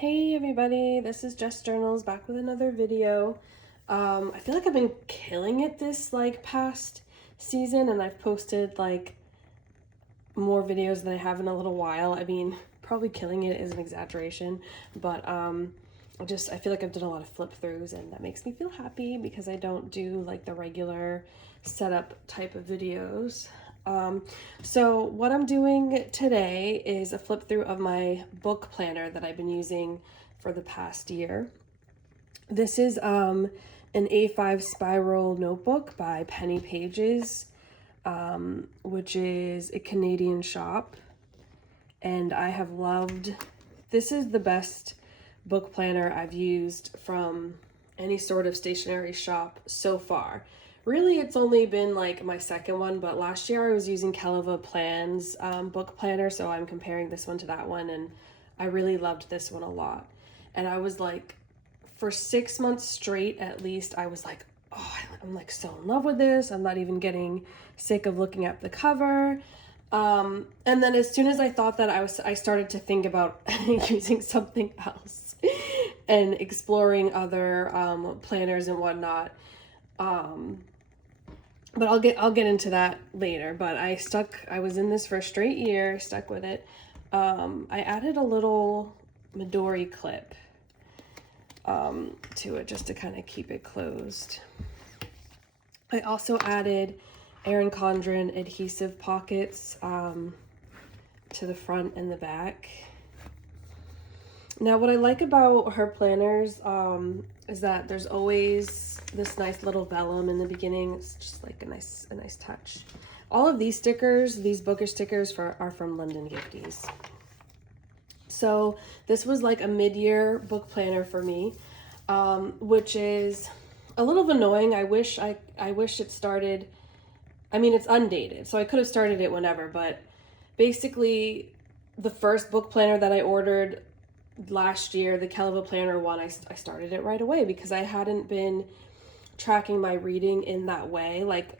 Hey everybody, this is Jess Journals back with another video. I feel like I've been killing it this past season, and I've posted more videos than I have in a little while. I mean, probably killing it is an exaggeration, but I feel like I've done a lot of flip throughs, and that makes me feel happy because I don't do like the regular setup type of videos. So what I'm doing today is a flip through of my book planner that I've been using for the past year. This is an A5 spiral notebook by Penny Pages, which is a Canadian shop, and I have loved. This is the best book planner I've used from any sort of stationery shop so far. Really, it's only been like my second one, but last year I was using Keleva Plans book planner, so I'm comparing this one to that one, and I really loved this one a lot. And I was like, for 6 months straight at least, I was like, oh, I'm like so in love with this. I'm not even getting sick of looking at the cover. And then as soon as I thought that, I started to think about using something else and exploring other planners and whatnot. But I'll get into that later. But I was in this for a straight year, stuck with it. I added a little Midori clip to it just to kind of keep it closed. I also added Erin Condren adhesive pockets to the front and the back. Now, what I like about her planners is that there's always this nice little vellum in the beginning. It's just like a nice touch. All of these stickers, these bookish stickers are from London Gifties. So this was like a mid-year book planner for me, which is a little annoying. I wish it started. I mean, it's undated, so I could have started it whenever, but basically the first book planner that I ordered last year, the Keleva Planner one, I started it right away because I hadn't been tracking my reading in that way, like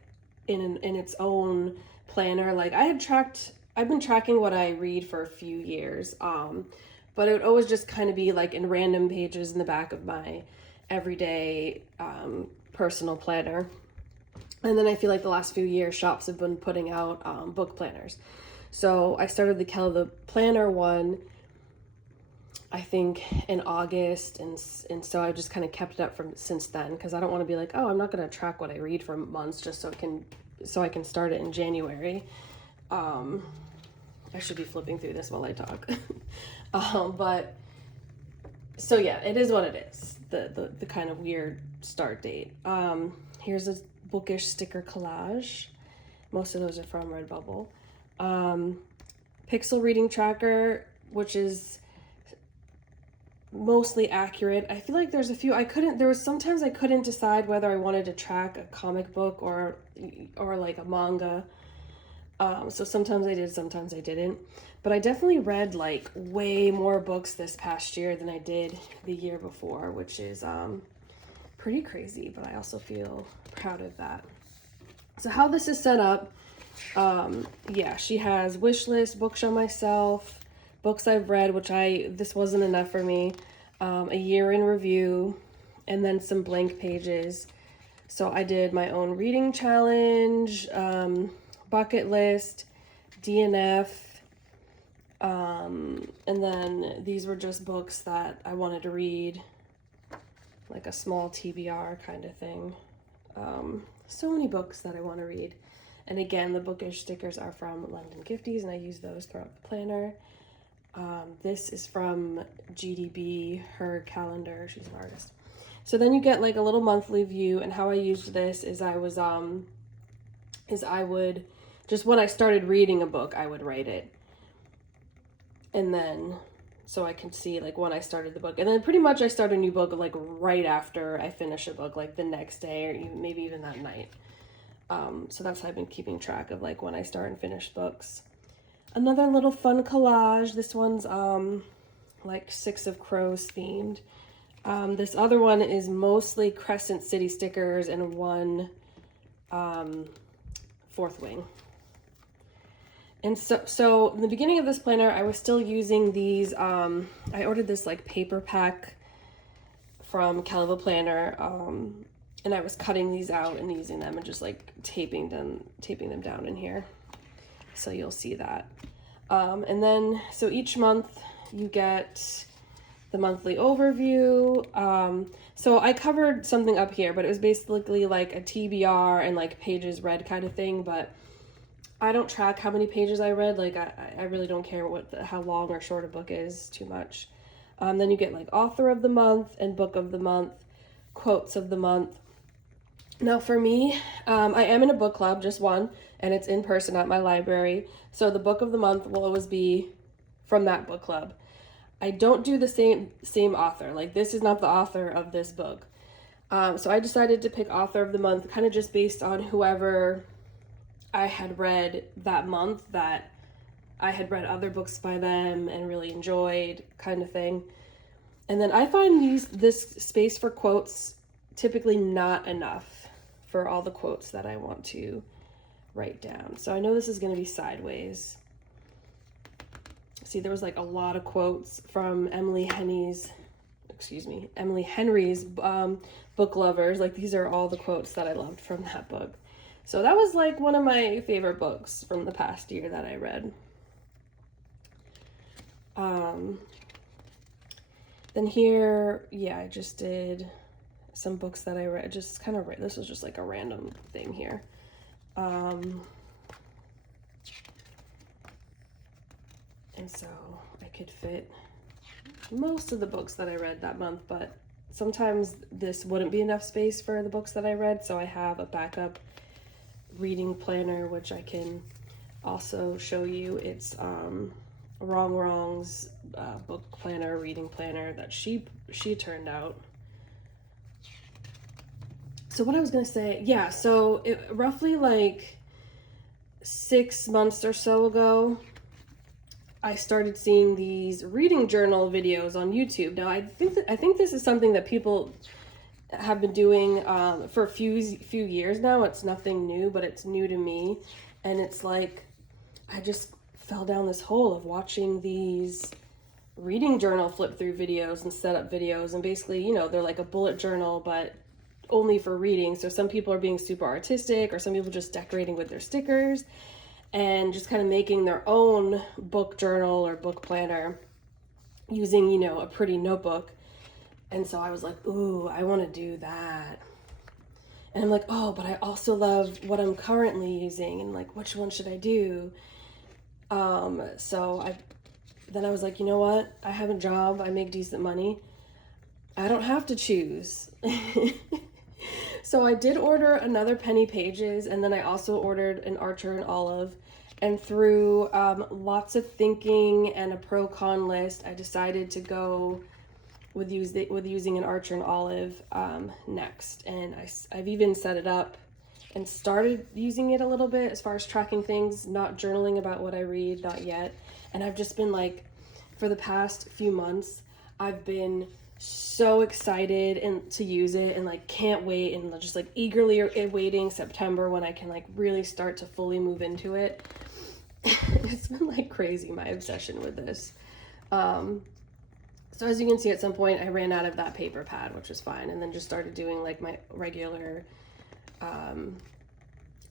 in its own planner. Like I've been tracking what I read for a few years, but it would always just kind of be like in random pages in the back of my everyday personal planner. And then I feel like the last few years shops have been putting out book planners. So I started the Keleva Planner one, I think in August, and so I just kind of kept it up since then, because I don't want to be like, oh, I'm not going to track what I read for months just so I can start it in January. I should be flipping through this while I talk. But so yeah, it is what it is. The kind of weird start date. Here's a bookish sticker collage. Most of those are from Redbubble. Pixel reading tracker, which is mostly accurate. I feel like there's a few sometimes I couldn't decide whether I wanted to track a comic book or like a manga. So sometimes I did, sometimes I didn't. But I definitely read like way more books this past year than I did the year before, which is pretty crazy, but I also feel proud of that. So how this is set up, yeah, she has wish list, books on myself, books I've read, this wasn't enough for me, a year in review, and then some blank pages. So I did my own reading challenge, bucket list, DNF, and then these were just books that I wanted to read, like a small TBR kind of thing. So many books that I want to read. And again, the bookish stickers are from London Gifties, and I use those throughout the planner. This is from GDB, her calendar. She's an artist. So then you get like a little monthly view, and how I used this is I would just, when I started reading a book, I would write it. And then so I can see like when I started the book, and then pretty much I start a new book like right after I finish a book, like the next day or maybe even that night. So that's how I've been keeping track of like when I start and finish books. Another little fun collage. This one's like Six of Crows themed. This other one is mostly Crescent City stickers and one Fourth Wing. And so in the beginning of this planner, I was still using these, I ordered this like paper pack from Caliva Planner, and I was cutting these out and using them and just like taping them down in here. So you'll see that. And then, so each month you get the monthly overview. So I covered something up here, but it was basically like a TBR and like pages read kind of thing, but I don't track how many pages I read. Like I really don't care how long or short a book is too much. Then you get like author of the month and book of the month, quotes of the month. Now for me, I am in a book club, just one, and it's in person at my library. So the book of the month will always be from that book club. I don't do the same author. Like this is not the author of this book. So I decided to pick author of the month kind of just based on whoever I had read that month, that I had read other books by them and really enjoyed, kind of thing. And then I find this space for quotes typically not enough for all the quotes that I want to write down. So I know this is going to be sideways. See, there was like a lot of quotes from Emily Henry's Book Lovers. Like these are all the quotes that I loved from that book. So that was like one of my favorite books from the past year that I read. Then here, yeah, I just did some books that I read, just kind of, this was just like a random thing here. And so I could fit most of the books that I read that month, but sometimes this wouldn't be enough space for the books that I read, so I have a backup reading planner, which I can also show you. It's Wrong Wrong's book planner, reading planner that she turned out. So what I was gonna say, yeah, so roughly like 6 months or so ago, I started seeing these reading journal videos on YouTube. Now I think this is something that people have been doing for a few years now. It's nothing new, but it's new to me, and it's like I just fell down this hole of watching these reading journal flip through videos and setup videos, and basically, you know, they're like a bullet journal but only for reading. So some people are being super artistic, or some people just decorating with their stickers and just kind of making their own book journal or book planner using, you know, a pretty notebook. And so I was like, ooh, I want to do that. And I'm like, oh, but I also love what I'm currently using, and like, which one should I do? So then I was like, you know what? I have a job, I make decent money. I don't have to choose. So I did order another Penny Pages, and then I also ordered an Archer and Olive. And through lots of thinking and a pro-con list, I decided to go with using an Archer and Olive next. And I've even set it up and started using it a little bit as far as tracking things, not journaling about what I read, not yet. And I've just been like, for the past few months, I've been so excited and to use it, and like can't wait, and just like eagerly waiting September when I can like really start to fully move into it. It's been like crazy, my obsession with this. So as you can see, at some point I ran out of that paper pad, which was fine, and then just started doing like my regular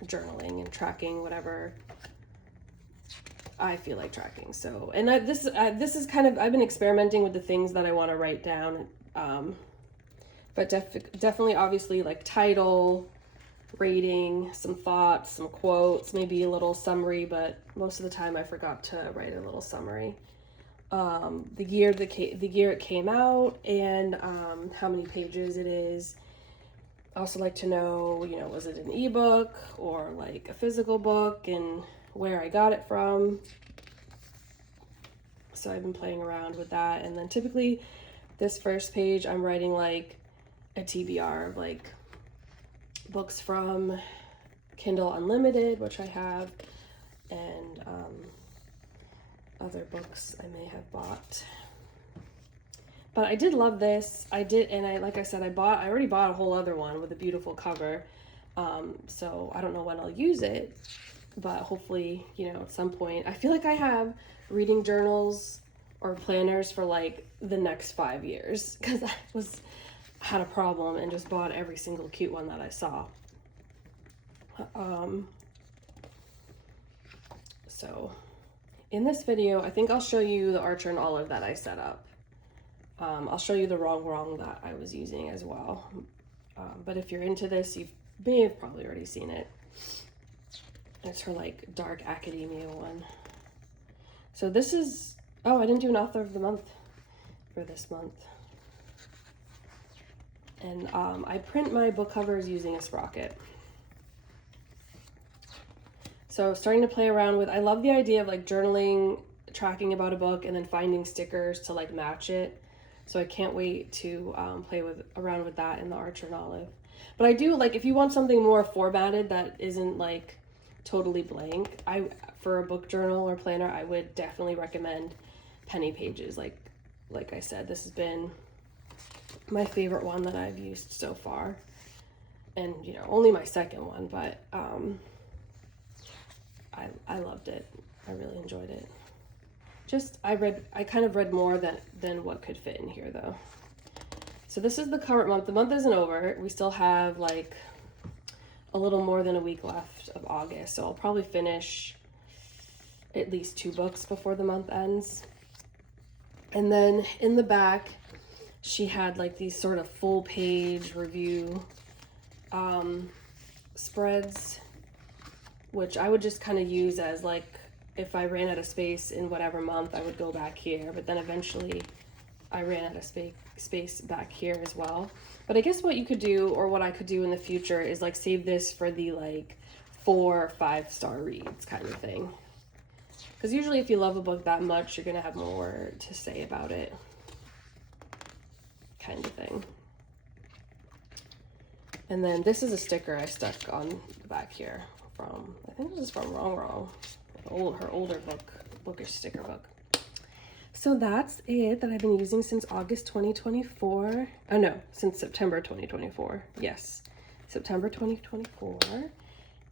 journaling and tracking whatever I feel like tracking. So, and this is kind of, I've been experimenting with the things that I want to write down, but definitely obviously like title, rating, some thoughts, some quotes, maybe a little summary, but most of the time I forgot to write a little summary. The year it came out, and how many pages it is. I also like to know, you know, was it an ebook or like a physical book, and where I got it from. So I've been playing around with that. And then typically this first page I'm writing like a TBR of like books from Kindle Unlimited, which I have, and other books I may have bought. But I did love this. Like I said, I already bought a whole other one with a beautiful cover. So I don't know when I'll use it, but hopefully, you know, at some point. I feel like I have reading journals or planners for like the next 5 years, because I had a problem and just bought every single cute one that I saw. So in this video, I think I'll show you the Archer and Olive that I set up. I'll show you the wrong that I was using as well. But if you're into this, you may have probably already seen it. It's her like dark academia one. So this is, oh, I didn't do an author of the month for this month. And I print my book covers using a Sprocket. So starting to play around with, I love the idea of like journaling, tracking about a book, and then finding stickers to like match it. So I can't wait to play around with that in the Archer and Olive. But I do like, if you want something more formatted that isn't like totally blank, for a book journal or planner, I would definitely recommend Penny Pages. Like I said, this has been my favorite one that I've used so far, and you know, only my second one, but I loved it. I really enjoyed it. I kind of read more than what could fit in here though. So this is the current month. The month isn't over. We still have like a little more than a week left of August. So I'll probably finish at least 2 books before the month ends. And then in the back, she had like these sort of full page review spreads, which I would just kind of use as like, if I ran out of space in whatever month, I would go back here. But then eventually I ran out of space back here as well. But I guess what you could do, or what I could do in the future, is like save this for the like 4 or 5-star reads kind of thing. Because usually if you love a book that much, you're going to have more to say about it kind of thing. And then this is a sticker I stuck on the back here from, I think this is from Wrong, her older bookish sticker book. So that's it that I've been using since August 2024. Oh no, since September 2024. Yes, September 2024.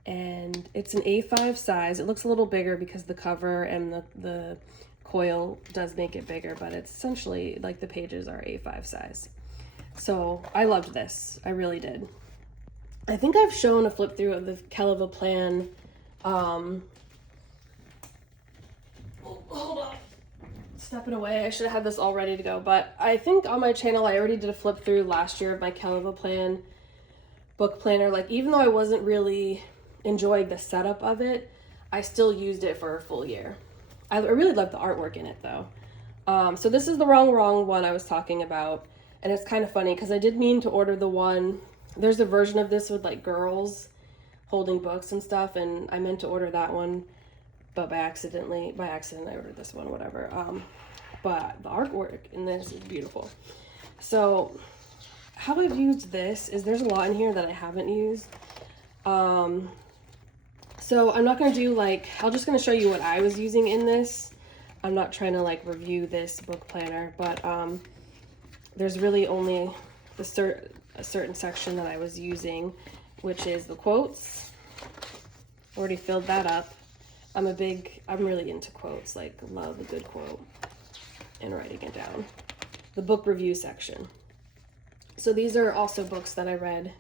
And it's an A5 size. It looks a little bigger because the cover and the coil does make it bigger, but it's essentially like the pages are A5 size. So I loved this. I really did. I think I've shown a flip through of the Keleva Plan. Hold on. Stepping away. I should have had this all ready to go, but I think on my channel I already did a flip through last year of my Keleva Plan book planner. Like, even though I wasn't really enjoying the setup of it, I still used it for a full year. I really love the artwork in it though. So this is the wrong one I was talking about, and it's kind of funny because I did mean to order the one, there's a version of this with like girls holding books and stuff, and I meant to order that one, but by accident I ordered this one, whatever. But the artwork in this is beautiful. So how I've used this is there's a lot in here that I haven't used. So I'm not going to do like, I'm just going to show you what I was using in this. I'm not trying to like review this book planner, but there's really only a certain section that I was using, which is the quotes. Already filled that up. I'm really into quotes, like love a good quote and writing it down. The book review section. So these are also books that I read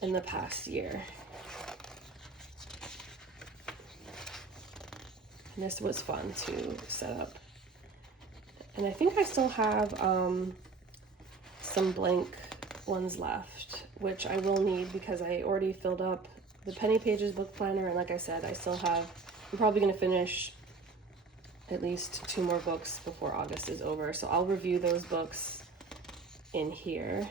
in the past year. And this was fun to set up. And I think I still have some blank ones left, which I will need because I already filled up the Penny Pages book planner. And like I said, I'm probably going to finish at least 2 more books before August is over. So I'll review those books in here.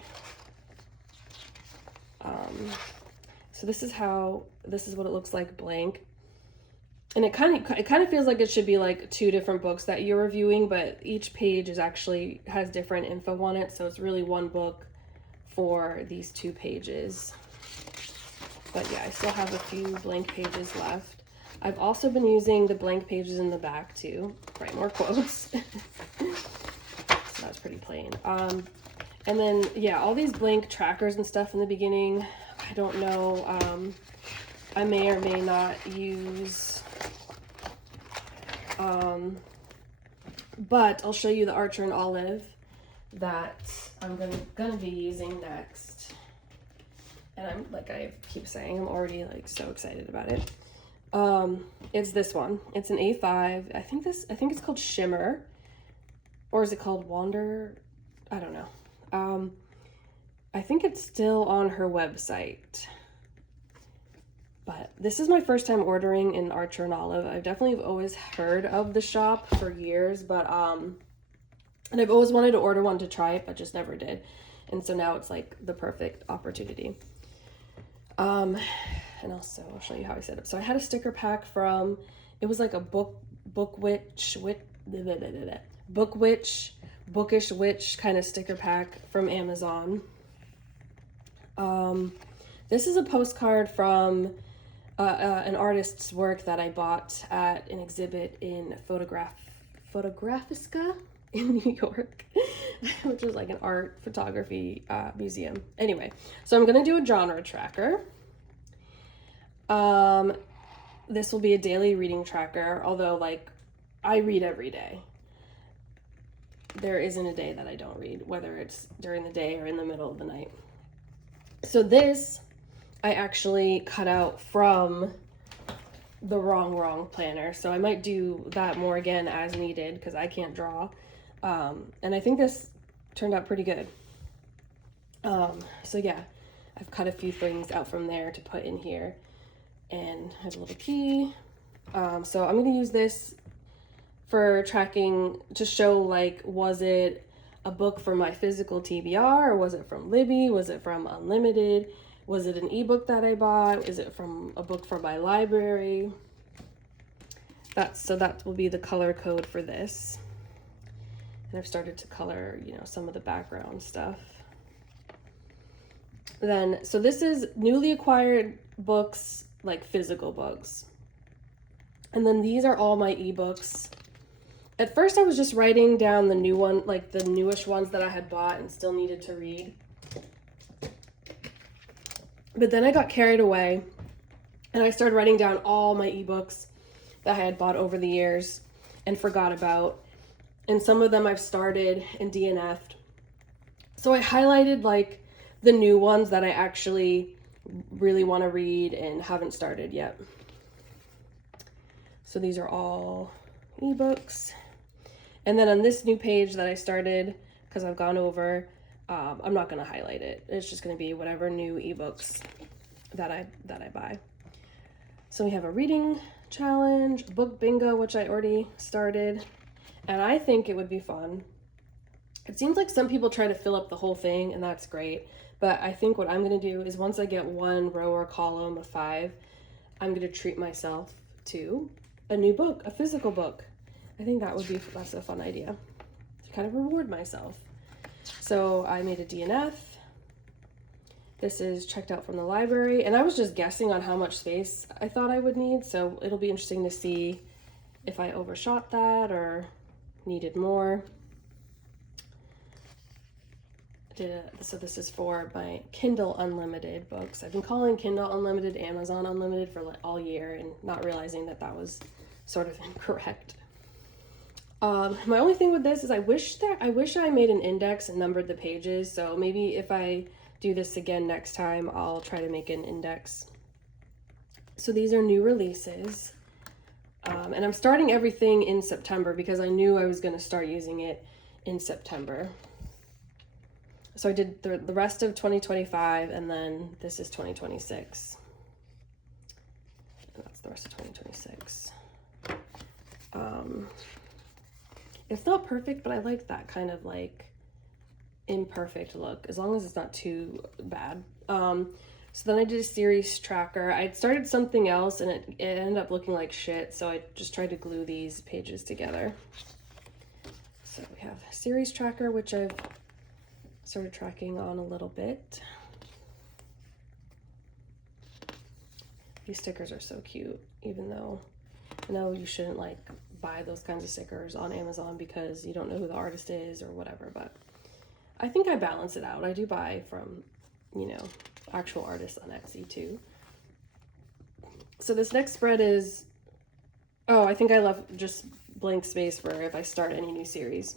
So this is what it looks like blank. And it kind of feels like it should be like 2 different books that you're reviewing, but each page has different info on it. So it's really one book for these 2 pages. But yeah, I still have a few blank pages left. I've also been using the blank pages in the back to write more quotes. So that's pretty plain. And then, yeah, all these blank trackers and stuff in the beginning, I don't know I may or may not use, but I'll show you the Archer and Olive that I'm gonna be using next. And I'm, like I keep saying, I'm already like so excited about it. It's this one. It's an A5. I think it's called Shimmer, or is it called Wander? I don't know. I think it's still on her website. But this is my first time ordering in Archer and Olive. I've definitely always heard of the shop for years, but and I've always wanted to order one to try it, but just never did. And so now it's like the perfect opportunity. And also I'll show you how I set up. So I had a sticker pack from, it was like a bookish witch kind of sticker pack from Amazon. This is a postcard from an artist's work that I bought at an exhibit in Photographica in New York, which is like an art photography museum. Anyway, so I'm gonna do a genre tracker. This will be a daily reading tracker, although like I read every day. There isn't a day that I don't read, whether it's during the day or in the middle of the night. So this I actually cut out from the wrong planner, so I might do that more again as needed because I can't draw. And I think this turned out pretty good. So yeah, I've cut a few things out from there to put in here, and I have a little key. So I'm gonna use this for tracking to show, like, was it a book from my physical TBR, or was it from Libby? Was it from Unlimited? Was it an ebook that I bought? Is it from a book from my library? So that will be the color code for this. And I've started to color, you know, some of the background stuff. Then, so this is newly acquired books, like physical books. And then these are all my ebooks. At first I was just writing down the new one, like the newish ones that I had bought and still needed to read. But then I got carried away and I started writing down all my ebooks that I had bought over the years and forgot about. And some of them I've started and DNF'd. So I highlighted like the new ones that I actually really want to read and haven't started yet. So these are all ebooks. And then on this new page that I started, because I've gone over, I'm not going to highlight it. It's just going to be whatever new ebooks that I buy. So we have a reading challenge, book bingo, which I already started, and I think it would be fun. It seems like some people try to fill up the whole thing, and that's great. But I think what I'm going to do is once I get one row or column of 5, I'm going to treat myself to a new book, a physical book. I think that's a fun idea to kind of reward myself. So I made a DNF. This is checked out from the library, and I was just guessing on how much space I thought I would need, so it'll be interesting to see if I overshot that or needed more. So this is for my Kindle Unlimited books. I've been calling Kindle Unlimited Amazon Unlimited for like all year and not realizing that that was sort of incorrect. My only thing with this is I wish I made an index and numbered the pages. So maybe if I do this again next time, I'll try to make an index. So these are new releases. And I'm starting everything in September because I knew I was going to start using it in September. So I did the rest of 2025, and then this is 2026. And that's the rest of 2026. It's not perfect, but I like that kind of like imperfect look, as long as it's not too bad. So then I did a series tracker. I started something else and it ended up looking like shit, so I just tried to glue these pages together. So we have a series tracker, which I've started tracking on a little bit. These stickers are so cute, even though I know you shouldn't like buy those kinds of stickers on Amazon because you don't know who the artist is or whatever, but I think I balance it out. I do buy from, you know, actual artists on Etsy too. So this next spread is, oh, I think I left just blank space for if I start any new series.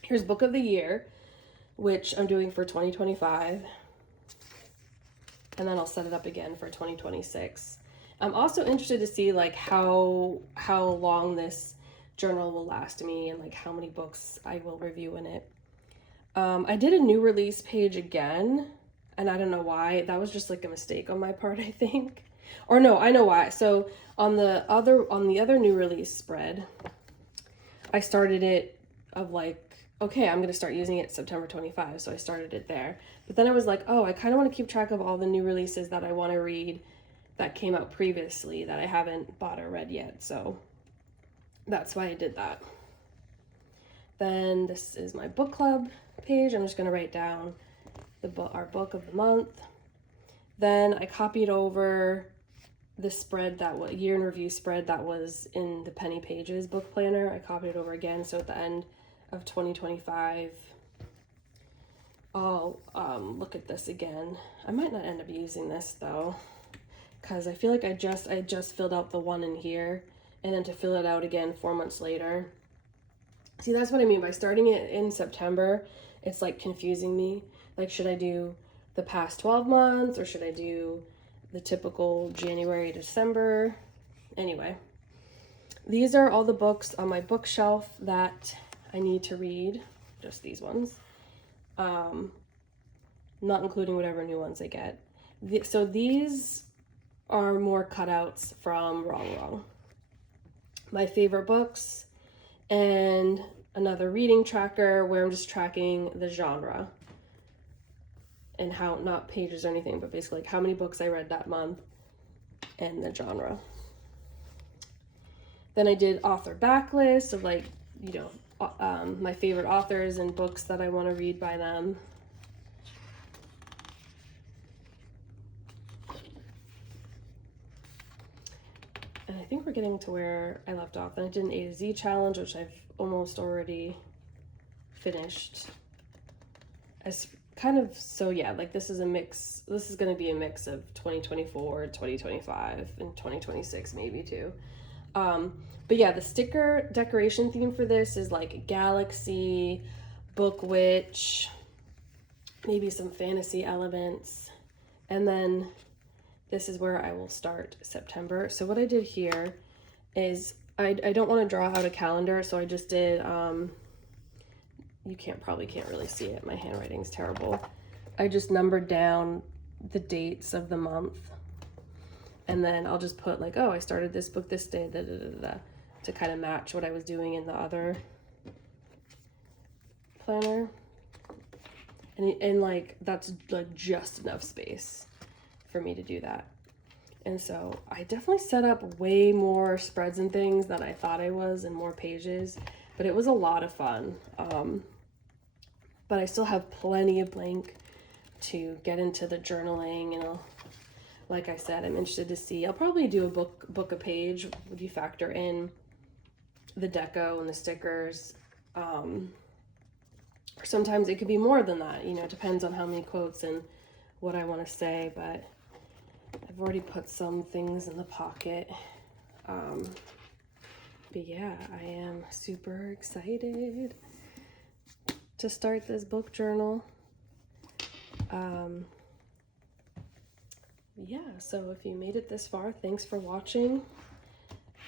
Here's Book of the Year, which I'm doing for 2025. And then I'll set it up again for 2026. I'm also interested to see like how long this journal will last me and like how many books I will review in it. I did a new release page again, and I don't know why. That was just like a mistake on my part, I think. Or no, I know why. So on the other new release spread, I started it of like, okay, I'm gonna start using it September 25, so I started it there. But then I was like, oh, I kind of want to keep track of all the new releases that I want to read that came out previously that I haven't bought or read yet. So that's why I did that. Then this is my book club page. I'm just going to write down our book of the month. Then I copied over the spread that was year in review spread that was in the Penny Pages book planner. I copied it over again, so at the end of 2025 I'll look at this again. I might not end up using this though, because I feel like I just filled out the one in here, and then to fill it out again 4 months later. See, that's what I mean by starting it in September. It's like confusing me. Like, should I do the past 12 months or should I do the typical January, December? Anyway, these are all the books on my bookshelf that I need to read, just these ones. Not including whatever new ones I get. So these are more cutouts from Wrong Wrong. My favorite books, and another reading tracker where I'm just tracking the genre and how, not pages or anything, but basically like how many books I read that month and the genre. Then I did author backlist of like, you know, my favorite authors and books that I want to read by them. And I think we're getting to where I left off. Then I did an A to Z challenge, which I've almost already finished. As kind of, so yeah, like this is a mix. This is going to be a mix of 2024, 2025, and 2026 maybe too. But yeah, the sticker decoration theme for this is like Galaxy, Book Witch, maybe some fantasy elements. And then this is where I will start September. So what I did here is I don't want to draw out a calendar, so I just did, you probably can't really see it. My handwriting's terrible. I just numbered down the dates of the month. And then I'll just put like, oh, I started this book this day, to kind of match what I was doing in the other planner. And like, that's like just enough space for me to do that. And so I definitely set up way more spreads and things than I thought I was, and more pages, but it was a lot of fun. But I still have plenty of blank to get into the journaling, and like I said, I'm interested to see. I'll probably do a book a page if you factor in the deco and the stickers. Or sometimes it could be more than that, you know, it depends on how many quotes and what I want to say, but I've already put some things in the pocket. But yeah, I am super excited to start this book journal. Yeah, so if you made it this far, thanks for watching.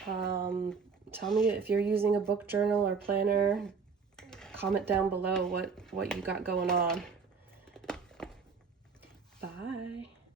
Tell me if you're using a book journal or planner. Comment down below what you got going on.